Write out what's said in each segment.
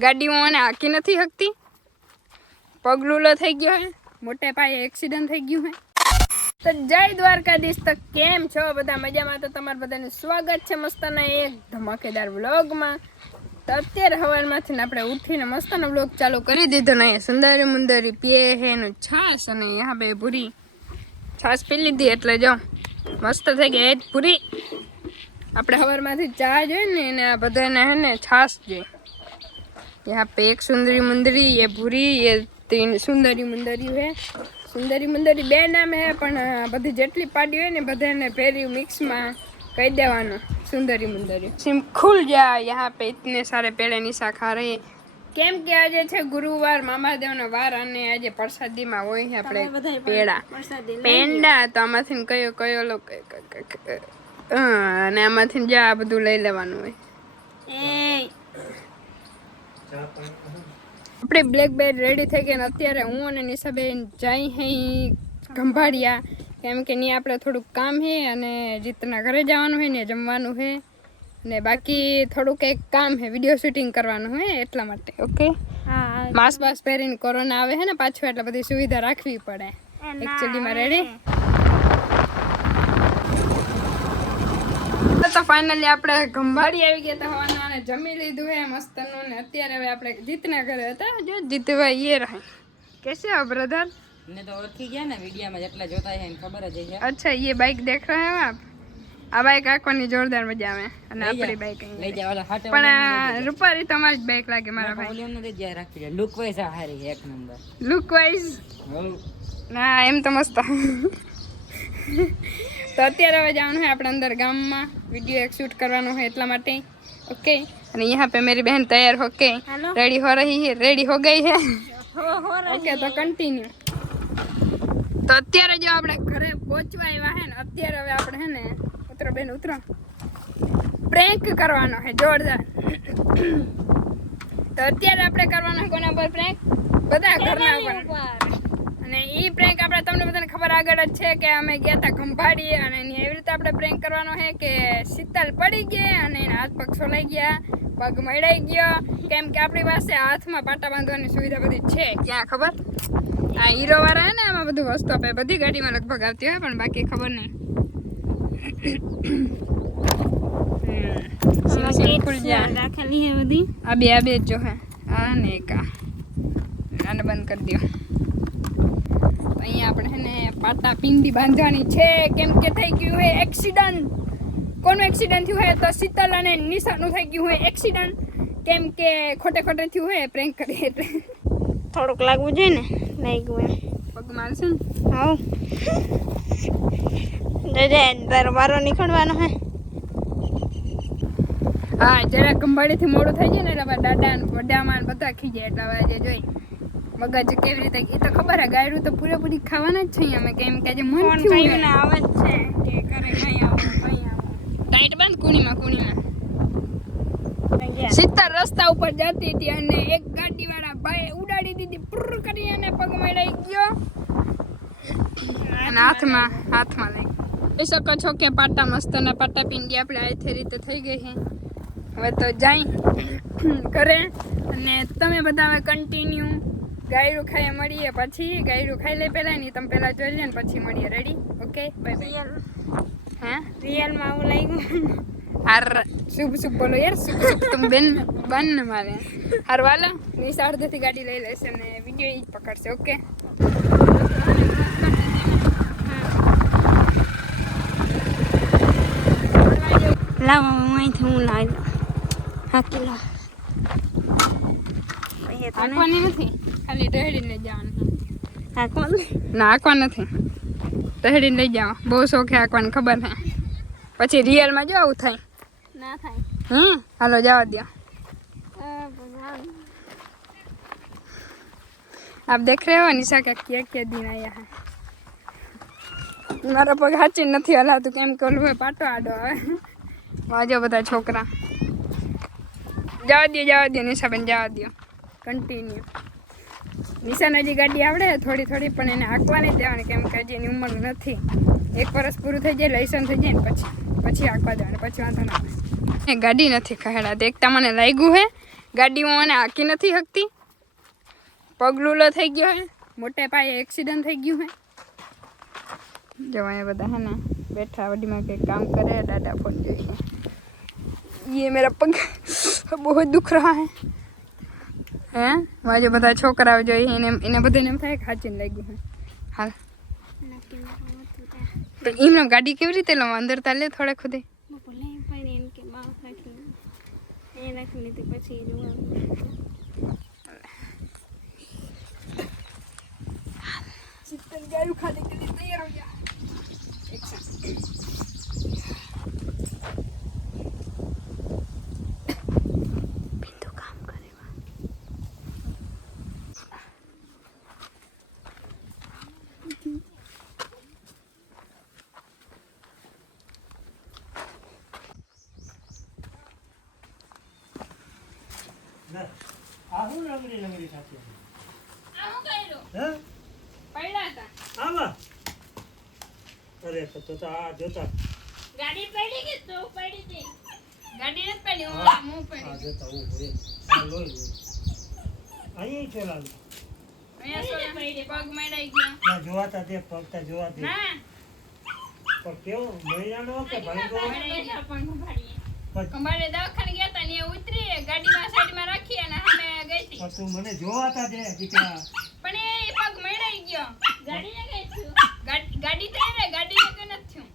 ગાડી અને હાકી નથી શકતી. પગલુલો થઈ ગયો હે. મોટે પાયે એક્સિડન્ટ થઈ ગયું હે. તો જય દ્વારકાધીશ. તો કેમ છો બધા? મજામાં? તો તમારું બધાનું સ્વાગત છે મસ્તાના એક ધમાકેદાર વ્લોગમાં. તો અત્યારે હવારમાંથી આપણે ઉઠીને મસ્તાનો વ્લોગ ચાલુ કરી દીધો ને સુંદરી મુંદરી પીએ હે એનું છાશ અને यहाँ બે પૂરી છાશ પી લીધી એટલે જો મસ્ત થઈ ગઈ. એ જ પૂરી આપણે હવારમાંથી ચા જોઈએ ને એને આ બધાને હે ને છાશ જોઈએ. यहाँ पे एक सुंदरी मुंदरी ये पूरी ये तीन सुंदरी मुंदरी है સુંદરી મુંદરી બે નામ હે પણ અ, બધી જેટલી પાડી હોય ને બધાને પહેર્યું મિક્સમાં કહી દેવાનું સુંદરી મુંદરી સિમ ખુલ જા યહાં પે ઇતને સારે પેડે નિશા ખા રહી કેમ કે આજે છે ગુરુવાર મામાદેવનો વાર અને આજે પ્રસાદીમાં હોય છે આપણે પેડા પેંડા તો આમાંથી ને કયો કયો લો ક- ક- ક- ક- હા, અને આમાંથી જે આ બધું લઈ લેવાનું હોય આપણે બ્લેક બેડ રેડી થઈ ગયા અત્યારે હું અને નિશાબેન જઈ હે ખંભાળિયા કેમ કે ત્યાં આપણે થોડુંક કામ છે અને જીતના ઘરે જવાનું હોય ને જમવાનું છે ને બાકી થોડુંક એક કામ છે વીડિયો શૂટિંગ કરવાનું હોય એટલા માટે ઓકે માસ્ક માસ પહેરીને કોરોના આવે છે ને પાછું એટલે બધી સુવિધા રાખવી પડે. એકચ્યુઅલીમાં રેડી તો ફાઇનલી આપણે ખંભાળી આવી ગયા હતા ને જમી લીધું હે મસ્તનું ને અત્યારે હવે આપણે જીતના ઘરે હતા. જો જીતવાય એ રહે. કેસે હો બ્રધર? ને તો ઓળખી ગયા ને વિડિયામાં જેટલા જોતા હે ખબર જ છે અચ્છા એ બાઇક દેખ રહે હે આપ? આ બાઇક આખવાની જોરદાર મજા આવે અને આપણી બાઇક લઈ જાવ પણ રૂપારી તમારી જ બાઇક લાગે મારા ભાઈ. ઓલી અમને જગ્યા રાખી લુક વાઇઝ આ એક નંબર લુક વાઇઝ ના એમ તો મસ્ત. તો અત્યારે હવે જવાનું છે આપણે અંદર ગામમાં. વિડીયો એક શૂટ કરવાનો હોય એટલા માટે ઓકે અને यहाँ पे मेरी बहन तैयार होके रेडी हो रही है रेडी हो गई है ઓકે તો કન્ટિન્યુ તો અત્યારે જો આપણે ઘરે પહોંચવા આવ્યા હે ને અત્યારે હવે આપણે હે ને ઉતરો બેન ઉતરો પ્રેન્ક કરવાનો છે જોરદાર તો અત્યારે આપણે કરવાનો છે કોના પર પ્રેન્ક બધા ઘરના પર અને એ ખબર આગળ જ છે કે અમે ગયા હતા ખંભાળી અને એની એવી રીતે આપણે પ્રેન્ક કરવાનો છે કે શીતલ પડી ગઈ અને એના હાથ પગ સોલાઈ ગયા પગ મળાઈ ગયો કેમ કે આપણી પાસે હાથમાં પાટા બાંધવાની સુવિધા બધી છે. ક્યાં ખબર? આ હીરો વાળા હે ને આમાં બધું વસ્તુ આપે બધી ગાડીમાં લગભગ આવતી હોય પણ બાકી ખબર નહીં. રાખેલી હે બધી. આ બે આ બે જ હે. આ ને એક આને બંધ કરી દો અહીંયા આપણે ને પાટા પિંડી બાંધવાની છે. કેમ કે થઈ ગયું હોય એક્સિડન્ટ કોનું એક્સિડન્ટ થયું હોય તો શીતલ અને નિશાનું થઈ ગયું હોય એક્સિડન્ટ કેમ કે ખોટે ખોટે થયું હોય પ્રેન્ક કરી એટલે. થોડુંક લાગવું જોઈએ ને નહીં ગયું પગ મારશે ને? હા જજે તારો વારો નીકળવાનો હે. હા જરા કંભાળીથી મોડું થઈ જાય ને એટલે દાદા ને વડામાં બધા ખીજે એટલે હવે જે જોઈ. મગજ કેવી રીતે એ તો ખબર હે ગાયરું તો પૂરેપૂરી ખાવાના જ છે અમે કેમ કે આજે મન થયું ને આવે જ છે. કે કરે કઈ આવો કઈ આવો. ટાઈટ બંધ કુણીમાં કુણીમાં. સીતા રસ્તા ઉપર જતી હતી અને એક ગાડી વાળા ભાઈ ઉડાડી દીધી પુર કરી અને પગ મેળાઈ ગયો. અને હાથમાં હાથમાં લઈ. જોઈ શકો છો કે પાટા મસ્ત ના પાટા પિંડી આપણે આથી રીતે થઈ ગઈ છે હવે તો જાય ઘરે. અને તમે બધા હવે કન્ટિન્યુ ગાયરું ખાઈ મળીએ પછી. ગાયરું ખાઈ લે પહેલાં નહીં તમે પહેલાં જોઈ લે ને પછી મળીએ. રેડી ઓકે બાય બાય હા? રિયલમાં આવું લાગ્યું. હાર. શુભ શુભ બોલો યાર શુભ શુભ. તમે બેન બન ને મારે. હાર વાલો. નિશા અડધેથી ગાડી લઈ લેશે ને વીડિયો એ જ પકડશે ઓકે લાવો હું અહીંથી હું લાવી હા કિલો. નાખવાની નથી. ખાલી ઢેડીને લઈ જવાનું. ના હાંકવાનું નથી. ઢેડીને લઈ જાવ બહુ શોખે હાંકવાની ખબર છે પછી રિયલમાં જો આવું થાય. ના થાય. હમ? હાલો જવા દો આપ દેખ રહે હો નિશા કે કે કે દિન આયા હે. મારા પગ હાચી નથી હલાવતું કેમ કે ઓલું પાટો આડો આવે. વાજો બધા છોકરા. જવા દો જવા દો નિશાબેન જવા દો કન્ટિન્યુ નિશાન હજી ગાડી આવડે થોડી થોડી પણ એને હાંકવાની જ દેવાની કેમ કે હજી એની ઉંમર નથી એક વર્ષ પૂરું થઈ જાય લાયસન્સ થઈ જાય ને પછી પછી હાંકવા દેવાનું પછી વાંધો ના આવે એ ગાડી નથી ખહેડાતી એક મને લાગ્યું હે ગાડી હું મને હાકી નથી શકતી પગલુલો થઈ ગયો હે મોટે પાયે એક્સિડન્ટ થઈ ગયું હે જો અહીંયા બધા હે ને બેઠા વડીમાં કંઈક કામ કરે દાદા ફોન જોઈએ ये मेरा पग बहुत दुख रहा है હે? વાજો બધા છોકરાઓ જોઈએ એને એને બધાને એમ થાય કે હાચીને લાગ્યું હે હાલ. પણ એમને ગાડી કેવી રીતે લઉં અંદર તાલે થોડે ખુદે. ભલે પણ અરે તો તો તો આ જોતા. ગાડી પડી કે તો પડી હતી ગાડી નથી પડી હું હા. આ જોતા હું ભરે આ લોહી લોહી અહીં ચલાવી અહીંયા સો પડી પગ મડાઈ ગયા ના જોવાતા તે પગતા જોવા દે. પણ કેવું મહિનાનો કે ભાંગો મડાઈ ગયા? પણ ઉભાડીએ પણ અમારે દવાખાને ગયા હતા ને ઉતરી ગાડીમાં સાઈડમાં રાખી અને ગઈ હતી પણ તું મને જોવાતા દે દીકરા. પણ એ પગ મડાઈ ગયો. ગાડીને કઈ થયું ગાડી તો આવે ગાડીને કઈ નથી થયું.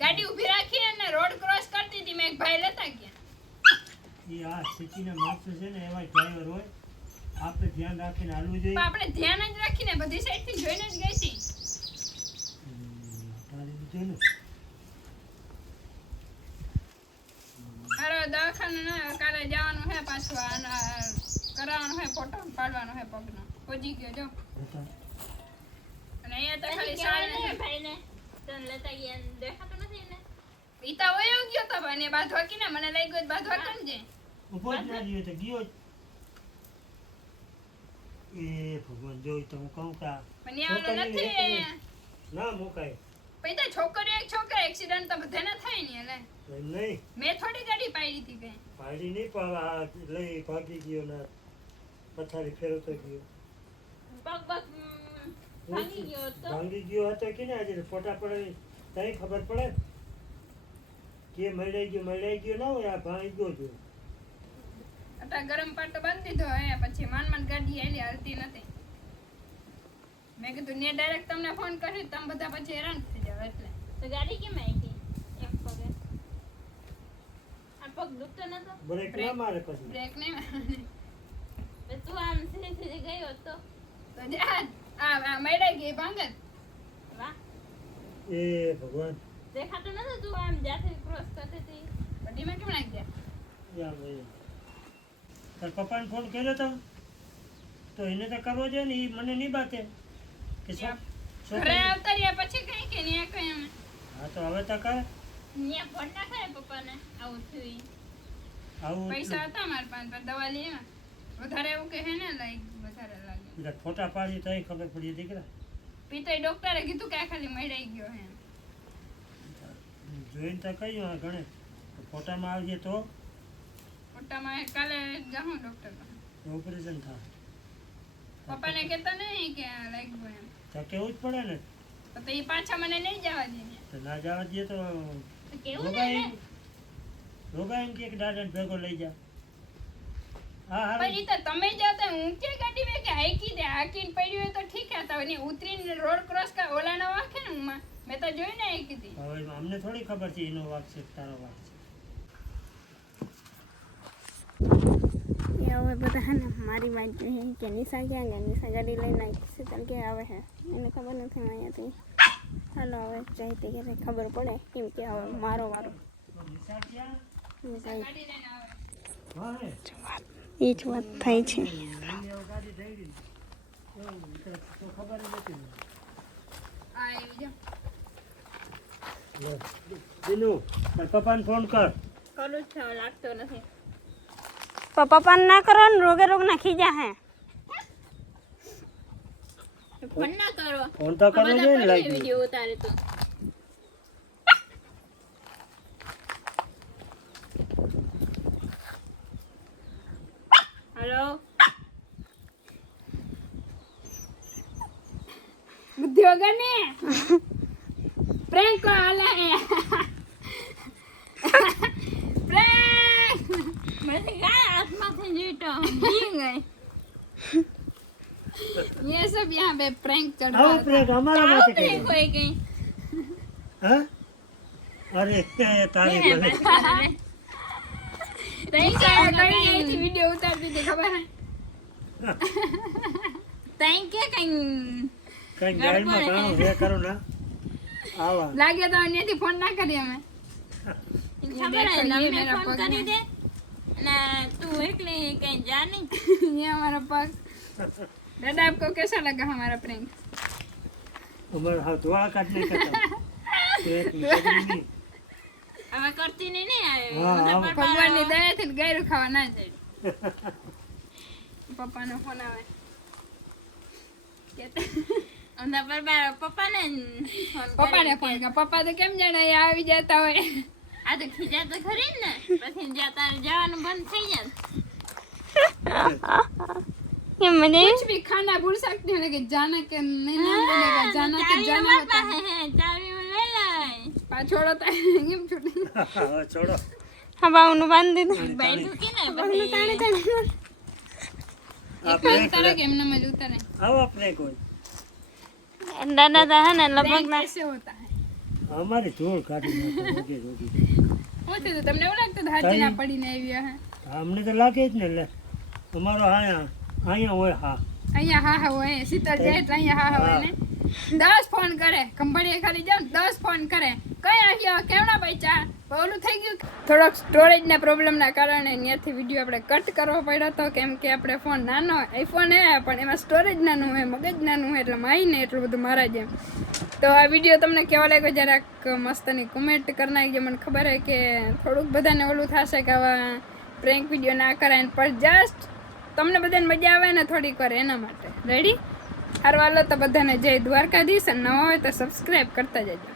ગાડી ઊભી રાખી અને રોડ ક્રોસ કરતી હતી મેં એક ભાઈ લેતા ગયા. એ આ સિટીના માણસો છે ને એવા ડ્રાઈવર હોય. આપણે ધ્યાન રાખીને હાલવું પણ જોઈએ આપણે ધ્યાન જ રાખીને બધી સાઈડથી જોઈને જ ગઈ હતી હમ, તારી લીધું ને અરે દવાખાને ના કાલે જવાનું હે પાછું. આ- આ કરાવવાનું હે ફોટો પાડવાનો હે પગનો. પહોંચી ગયો જો. અને અહીંયા તો ખાલી સાડા ભાઈને તન લેતા ગયા દેખાતો નથી એને. ઈ વયો ગયો તો ભાઈ ને બાંધવા કી ને મને લઈ ગયો બાંધવા કેમ છે ઊભો જ ના રહ્યો તો ગયો એ ભગવાન જોઈ તો હું કહું કા આ પણ ન્યા નથી ના મુકાય. પછી તો છોકરી એક છોકરા એક્સિડન્ટ તો બધાને થાય ને એટલે નહીં. મેં થોડી ગાડી પાડી હતી કઈ. પાડી નહીં પાવા લઈ ભાગી ગયો ને. પથારી ફેરવતો ગયો. ભાગી ગયો તો ભાંગી ગયો હતો કે ને આજે ફોટા પડે. તઈ ખબર પડે? કે મળી ગયો મળી ગયો ના હોય આ ભાંગી ગયો જો અટા ગરમ પાટો બાંધી દીધો હે પછી માન માન ગાડી આલી હાલતી નથી. મેં કીધું ને ડાયરેક્ટ તમને ફોન કર્યો તમે બધા પછી હેરાન થઈ જાવ એટલે. તો ગાડી કેમ આવી ગઈ એક પગે. આ પગ દુખતો નતો? બ્રેક ના મારે પછી. બ્રેક નહીં તો આમ સીધે સીધે ગયો તો? આ આ મૈડાઈ ગઈ ભાંગત વાહ. એ ભગવાન. દેખાતો નતો તું આમ જાતે ક્રોસ કરતી હતી. બડીમાં કેમ નાખી ગયા યા ભાઈ. તાર પપ્પાને ફોન કર્યો તો? તો એને તો કરવો જોઈએ ને એ મને નહીં બાતે કે ઘરે આવતા રહ્યા પછી કઈ કે કઈ અમે હા તો હવે તો કર. ન્યા ફોન ના કરે પપ્પાને? આવું થયું. આવું પૈસા હતા મારા પાસે પણ દવા લઈ આવ્યા. વધારે એવું કે હે ને લાઈક વધારે લાગે. ફોટા પાડી તો ખબર પડી દીકરા. પિતાએ ડોક્ટરે કીધું કે આ ખાલી મૈડાઈ ગયો હે જોઈને તો કહ્યું હા ગણે ફોટામાં આવજે તો. ફોટામાં કાલે જાઉં ડોક્ટર પાસે. ઓપરેશન થાય. પપ્પાને કહેતા નહીં કે લાઈક ગયો એમ. તો કેવું જ પડે ને? તો એ પાછા મને નહીં જવા દે. તો ના જવા દે તો કેવું ને રોગા એમ કે દાદા ભેગો લઈ જા. પણ હા તો તમે જાઓ તો ગાડી મેં કે હાઈકી દે હાકીને પડ્યું હોય તો ઠીક હે તો ઉતરીને રોડ ક્રોસ કા ઓલાનો વાંખે ને ઉમાં મેં. તો જોઈને હતી હવે અમને થોડી ખબર છે એનો વાક છે તારો વાક છે. એ હવે બધા હે ને મારી વાત હે કે નિશા ક્યાં ગયા નિશા ગાડી લઈને આવી શીતલ કે આવે છે એને ખબર નથી અહીંયાથી. હાલો હવે જઈતી કે ખબર પડે કેમ કે હવે મારો વારો. નિશા ક્યાં? નિશા ગાડી લઈને આવે. હા. હે એ જ વાત થાય છે એની હવે ગાડી થઈ ગઈ એવું તો તો ખબર જ નથી ને. આ આવી જાઓ લે, દિનુ તાર પપ્પાને ફોન કર કરું જ છે લાગતો નથી પપ્પા પાન ના કરો ને રોગે રોગ નાખી જા હે ફોન ના કરો ફોન તો કરવો જોઈએ ને લાગી વીડિયો ઉતારે તો હલો બુદ્ધિ વગર ને પ્રેન્ક હાલે પ્રેન્ક મને કાંઈ હાથમાંથી જીતો हीं गए ये सब यहाँ पे प्रैंक चल આવો रहा था પ્રેમ અમારા માટે પ્રેમ કર્યો હોય કઈ હા અરે એ તારી ભલે તઈ कहीं કઈ गई थी वीडियो ખબર તઈ કે કઈ કઈ ગાડીમાં ઘણું છે કરો ના? આવા. લાગે તો અહીંયાથી ફોન ના કરીએ અમે. ખબર હે લમને ફોન કરી દે. અને તું એકલી કઈ જા નહીં. એ અમારો પગ. દાદા આપકો કેસા લગા હમારા પ્રેમ? અમાર હા ધોળા કાટ નહીં કરતા એકલી કરી હવે કરતી નહીં ને ભગવાનની દયાથી ગાયરું ખાવા ના જાય. પપ્પા નો ફોન આવે અંદર પર બાર પપ્પાને ફોન પપ્પા ને ફોન કર પપ્પા તો કેમ જાણે અહીંયા આવી જતા હોય આ તો ખીજા તો ખરી જ ને પછી જ્યાં તારે જવાનું બંધ થઈ જાય कुछ भी खाना भूल सकते हो लेकिन जाना के नहीं नाम बोलेगा जाना तो ચાવી जाना અમારી होता है પાસે હે ચાવી લઈ લાય પાછોડો તો એમ છૂટે હવે છોડો હવાનું બાંધી દે બાઈ ઢૂકી ને પછી આ આપણે ઉતારે? કાઢી આવ્યા હે? અમને તો લાગે જ ને અમારો આયા હોય હા. અહીંયા હા હા હોય સીતળ જેટ અહીંયા હા હા હોય ને. દસ ફોન કરે કંપનીએ ખાલી જાવ દસ ફોન કરે. કઈ આવ્યા કેવડા પૈસા ઓલું થઈ ગયું. થોડોક સ્ટોરેજના પ્રોબ્લેમના કારણે ત્યાંથી વીડિયો આપણે કટ કરવો પડ્યો હતો કેમ કે આપણે ફોન નાનો આઈફોન હે, પણ એમાં સ્ટોરેજ નાનું હોય મગજ નાનું હોય એટલે માઈ ને એટલું બધું મારા જેમ. તો આ વીડિયો તમને કેવા લાગ્યો? જરાક મસ્તની કોમેન્ટ કરી નાખજો. મને ખબર હોય કે થોડુંક બધાને ઓલું થશે કે આવા પ્રેન્ક વીડિયો ના કરાય પણ જસ્ટ તમને બધાને મજા આવે ને થોડીક વાર એના માટે. રેડી હારવાલો તો બધાને જય દ્વારકાધીશ અને નવા હોય તો સબસ્ક્રાઈબ કરતા જજો.